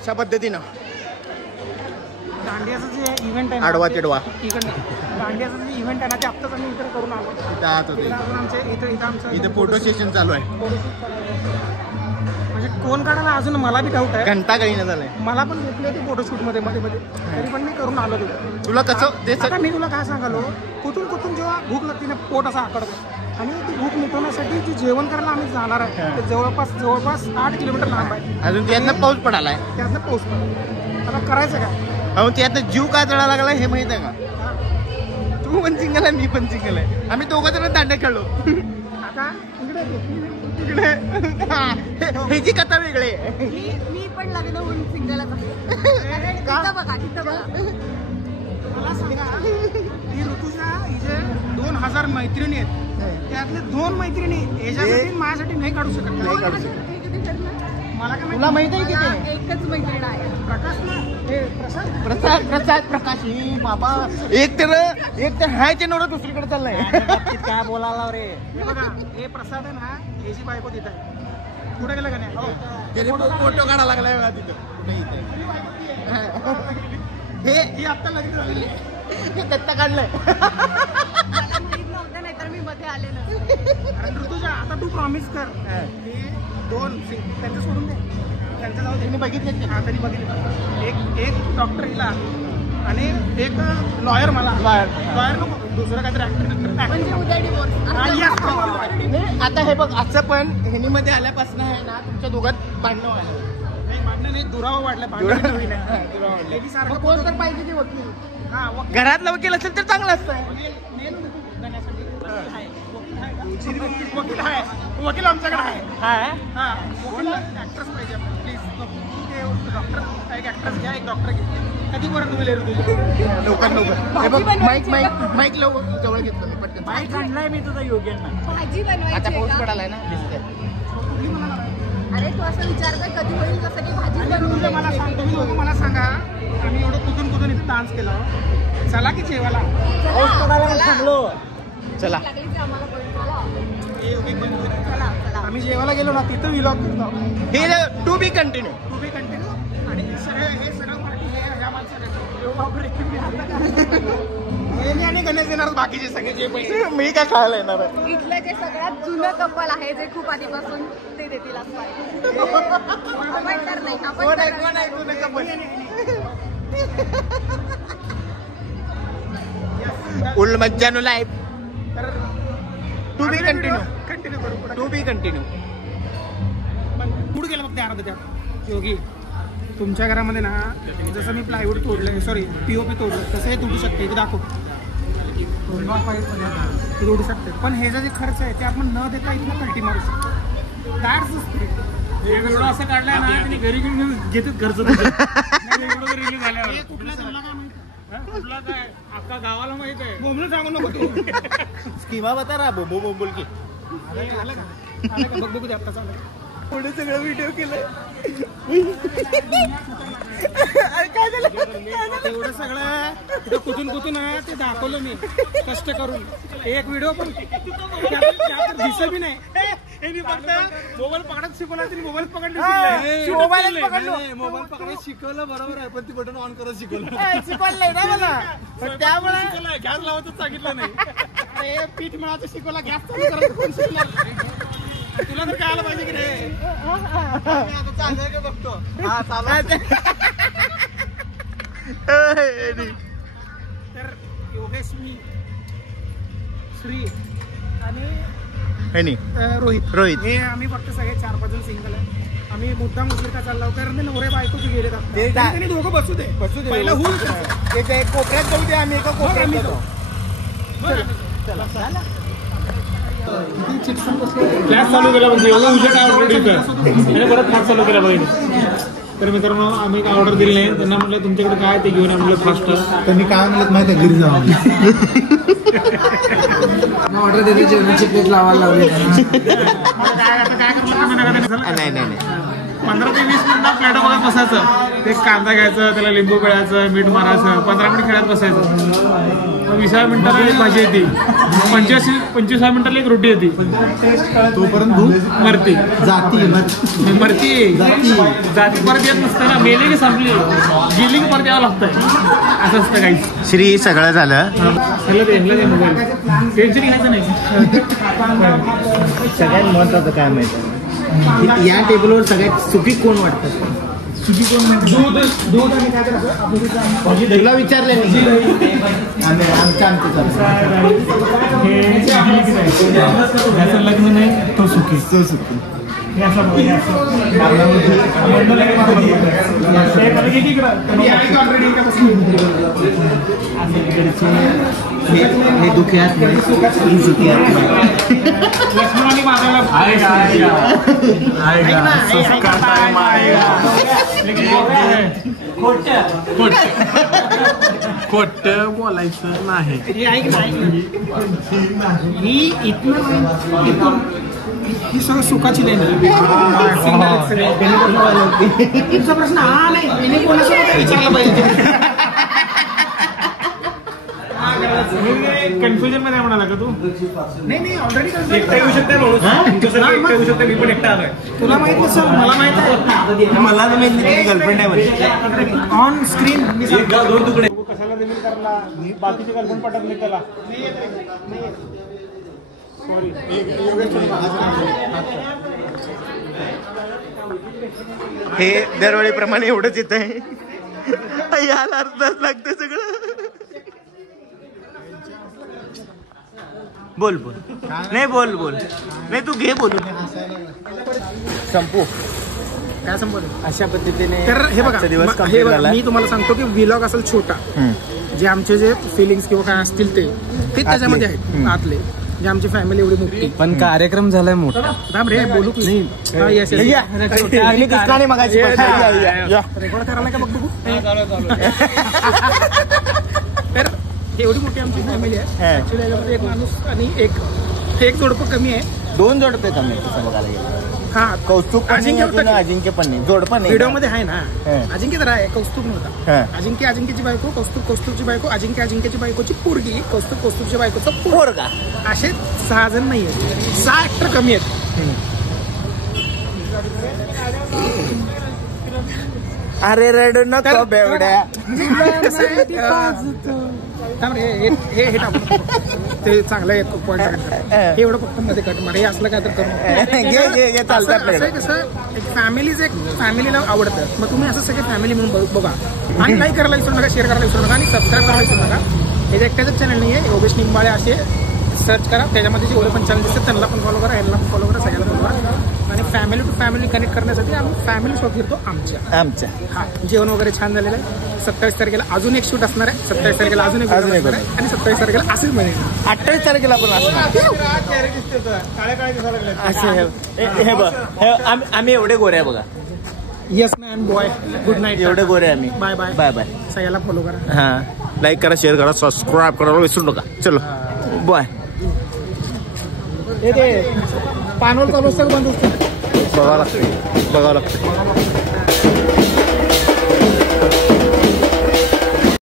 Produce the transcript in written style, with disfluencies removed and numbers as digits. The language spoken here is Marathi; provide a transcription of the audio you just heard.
अशा पद्धतीनं दांडियाचं जे इव्हेंट आहे आडवा तिडवा दांडियाचं जे इव्हेंट आहे ना ते आत्ताच आम्ही इकडे करून आलो. इथे फोटो सेशन चालू आहे. म्हणजे कोण काढायला अजून मला बी डाऊट आहे. घंटा काही नाही झालाय. मला पण घेतली होती फोटोशूट मध्ये तरी पण मी करून आलो तिथे. तुला कसं ते मी तुला काय सांगालो कुठून जेव्हा भूक लागते ना पोट असा आकडतो आणि ती भूक मिटवण्यासाठी जी जेवण करायला आम्ही जाणार आहे ते जवळपास 8 किलोमीटर लांब आहे. अजून त्यातनं पाऊस पडालाय. त्यातनं पाऊस पडला. आता करायचं काय? अहो त्यातनं जीव का जळा लागला हे माहित आहे का? तू पण सिंगल आहे मी पण सिंगल आहे. आम्ही दोघं जण दांडे खेळलो. आता इकडे ह्याची कथा वेगळी आहे. मी पण लग्न होऊन सिंगलच आहे. बघा मला सांगा ही ऋतूच्या हिचे 2000 मैत्रिणी आहेत. त्यातले 2 मैत्रिणी याच्यासाठी माझ्यासाठी नाही काढू शकत. नाही काढू शकत. मला काय तुला माहित आहे की ते एकच मैत्रीण आहे प्रकाश ना हे प्रसाद प्रकाश ही बाबा एक तर हायचे नवरा दुसरीकडे चाललाय. काय बोलायला रे. हे बघा हे प्रसाद आहे ना याची बायको तिथं आहे. कुठे गेलं का नाही? फोटो काढा लागलाय बघा तिथं. हे आता लग्न झालेली हे दत्ता काढलंय. मला माहित नव्हतं नाही तर मी मध्ये आले नसते. ऋतुजा आता तू प्रॉमिस कर की 2 त्यांचं सोडून दे. त्यांचं जाऊ त्यांनी बघितले. त्यांनी बघितले. एक डॉक्टर हिला आणि एक लॉयर मला. लॉयर नको दुसरं काहीतरी ऍक्टर म्हणजे उद्या डिवोर्स. आता हे बघ असं पण हेनीमध्ये आल्यापासून आहे ना तुमच्या दोघात भांडणं व्हायला. भांडणं नाही दुरावा वाढला. कोण तर पाहिजे ते वकील. घरातला वकील असेल तर चांगलं असतं. वकील आमच्याकडे आहे. ऍक्ट्रेस पाहिजे प्लीज. डॉक्टर एक ऍक्ट्रेस घ्या एक डॉक्टर घ्या. कधी परत मिळेल लवकर माईक जवळ घेतलं मी पटकन. माईक आणलाय मी तुझा योग्यांना. भाजी आता पाऊस बनवायची. पडालाय ना दिसतंय. अरे तू असं विचारतोय कधी होईल जसं की भाजी बनवून मला सांगतो मी दोघं मला सांगा आम्ही एवढं कुठून इथे डान्स केला चला की जेवायला. पाऊस पडायला थांबलो. चला आम्ही जेवायला गेलो ना तिथं विलॉग करतो. हे टू बी कंटिन्यू आणि हे सगळं पार्टी ह्या माणसाने आणि गणेश देणार बाकीचे सगळे जे पैसे. मी काय खायला येणार आहे. इथलं जे सगळ्यात जुनं कपल आहे जे खूप आधीपासून ते देतील असं आपण तर नाही फुल मज्जानो लाईफ. तर टू बी कंटिन्यू करू. To be continue. पुढे गेलं मग त्या अर्ध त्यात योगी तुमच्या घरामध्ये ना जसं मी प्लायवूड तोडलं सॉरी POP तोडलं तसं हे तुटू शकते. ते दाखव ते तोडू शकते. पण हे जे खर्च आहे ते आपण न देता इथनं पलटी मारू शकतो. That's the spirit. असं काढलंय ना त्यांनी घरी घेऊन घेतात खर्च. रिलीज झाल्यावर कुठला काय माहिती कुठला काय अख्खा गावाला माहित आहे. बोंबलं सांगू नको तू. स्कीमा बता रा बोंबोल की आलं का बघ दे आता चालू. पुढे सगळं व्हिडिओ केलंय. एवढं सगळं कुठून ते दाखवलं मी कष्ट करून. एक व्हिडिओ पण दिसत बी नाही. मोबाईल पकडत शिकवला तरी मोबाईल शिकवलं बरोबर आहे पण ती बटन ऑन करत शिकवलं ना मला. त्यामुळे गॅस लावायचं सांगितलं नाही. अरे पीठ मिळाचं शिकवला गॅस चालू करायचं कोण शिकणार. तुला तर काय आलं पाहिजे की रे. आता चालू बघतो. हा चालू. तर योगेश मी श्री आणि रोहित हे आम्ही फक्त सगळे 4-5 जण सिंगल आहे. आम्ही मुद्दाम उशीर का चालला कारण ते नवरे बायकोची गेले त्यांनी दोघं बसू दे पहिलं होईल. कोपऱ्यात जाऊ दे आम्ही एका कोपऱ्यात जातो. क्लास चालू केला म्हणजे एवढं उजेड ऑर्डर परत क्लास चालू केला पाहिजे. तर मित्रांनो आम्ही ऑर्डर दिली नाही. त्यांना म्हटलं तुमच्याकडे काय ते घेऊन आम्हाला फास्ट. त्यांनी काय म्हणलं माहिती आहे घरी जाऊन ऑर्डर दिली जेवणाची प्लेट लावायला लावली. नाही 15 ते 20 मिनिटात प्लेटा बघत बसायचं. ते कांदा घ्यायचं, त्याला लिंबू पिळायचं, मीठ मारायचं, 15 मिनिट खेळत बसायचं. मग 20व्या मिनिटाला एक भाजी येते, 25व्या मिनिटाला एक रोटी येते. तोपर्यंत मरती जाती परत येत नसताना मेले की संपली, गेली की परत यावं लागतंय. असं असतं काही. श्री सगळं झालं. मोबाईल टेन्शन घ्यायचं नाही. सगळ्यात महत्वाचं काय माहिती, या टेबलवर सगळ्यात सुखी कोण वाटतं? दूध आणि काय करायचं तुला विचारले याचं लग्न नाही तो सुखी. हे दुखी लक्ष्मणाने मागायला खोट बोलायचं नाही. ही इथून ही सगळं सुखाची लेणी. तुमचा प्रश्न हा नाही, कोणासोबत विचारला पाहिजे. कन्फ्युजन मध्ये म्हणाला का तू? नाही ऑलरेडी एकटा येऊ शकते माणूस. एकटा येऊ शकते, मी पण एकटा आलोय. तुला माहित नसेल, मला माहित आहे. मला तर माहित नाही गर्लफ्रेंड आहे ऑन स्क्रीन दोन तुकडे कशाला रिव्हील करला, बाकीचे गर्लफ्रेंड पटत नाही त्याला. हे दरवेळीप्रमाणे एवढंच येत आहे. याला अर्धाच लागतं सगळं. बोल नाही बोल नाही, तू घे बोलू. संपू काय संपवलं अशा पद्धतीने. तर हे बघा, मी तुम्हाला सांगतो की व्लॉग असेल छोटा, जे आमचे जे फिलिंग्स किंवा काय असतील ते त्याच्यामध्ये आहेत आतले. जे आमची फॅमिली एवढी मोठी, पण कार्यक्रम झालाय मोठा. थांब रे बोलू की रेकॉर्ड करायला का बघ. तर एवढी मोठी आमची फॅमिली आहे. ऍक्च्युली याच्यामध्ये एक माणूस आणि एक जोडपं कमी आहे. 2 जोडपे कमी आहे तसं बघायला गेलं. हा, कौस्तुभ अजिंक्य पण नाही, जोड पण व्हिडिओ मध्ये आहे ना. अजिंक्य तर आहे, कौस्तुभ नव्हता. अजिंक्यची बायको, कौस्तुभची बायको, अजिंक्यची बायकोची पोरगी, कौस्तुभच्या बायकोचा पोरगा. असे 6 जण नाही आहेत, 6 ऍक्टर कमी आहेत. अरे रडू नको बेवड्या. हे टाकू ते चांगलं आहे पॉईंट. हे एवढं फक्त मध्ये कट मार, हे असलं काय तर करू. कसं एक फॅमिलीला आवडतं, मग तुम्ही असं सगळे फॅमिली म्हणून बघा. आणि लाईक करायला विसरू नका, शेअर करायला विसरू नका, आणि सबस्क्राईब करायला विसरू नका. हे एकट्याच चॅनल नाही आहे, योगेश निंबाळे असे सर्च करा. त्याच्यामध्ये जे ओले पण चॅनल दिसतात त्यांना पण फॉलो करा, यांना पण फॉलो करा, सगळ्यांना फॉलो करा. आणि फॅमिली टू फॅमिली कनेक्ट करण्यासाठी आम्ही फॅमिली शॉप फिरतो आमच्या. हा, जेवण वगैरे छान झालेलं आहे. 27 तारखेला अजून एक शूट असणार आहे, 27 तारखेला अजून एक असणार आहे, आणि 27 तारखेला असेच म्हणजे 28 तारखेला पण हे बघ, आम्ही एवढे गोरे आहे बघा. Yes man boy, good night. एवढे गोरे आम्ही. Bye bye bye bye. सगळ्याला फॉलो करा. हा, लाईक करा, शेअर करा, सबस्क्राईब करायला विसरू नका. चलो बाय. पानवल चालू असतं बंद असतं, बघावं लागतं.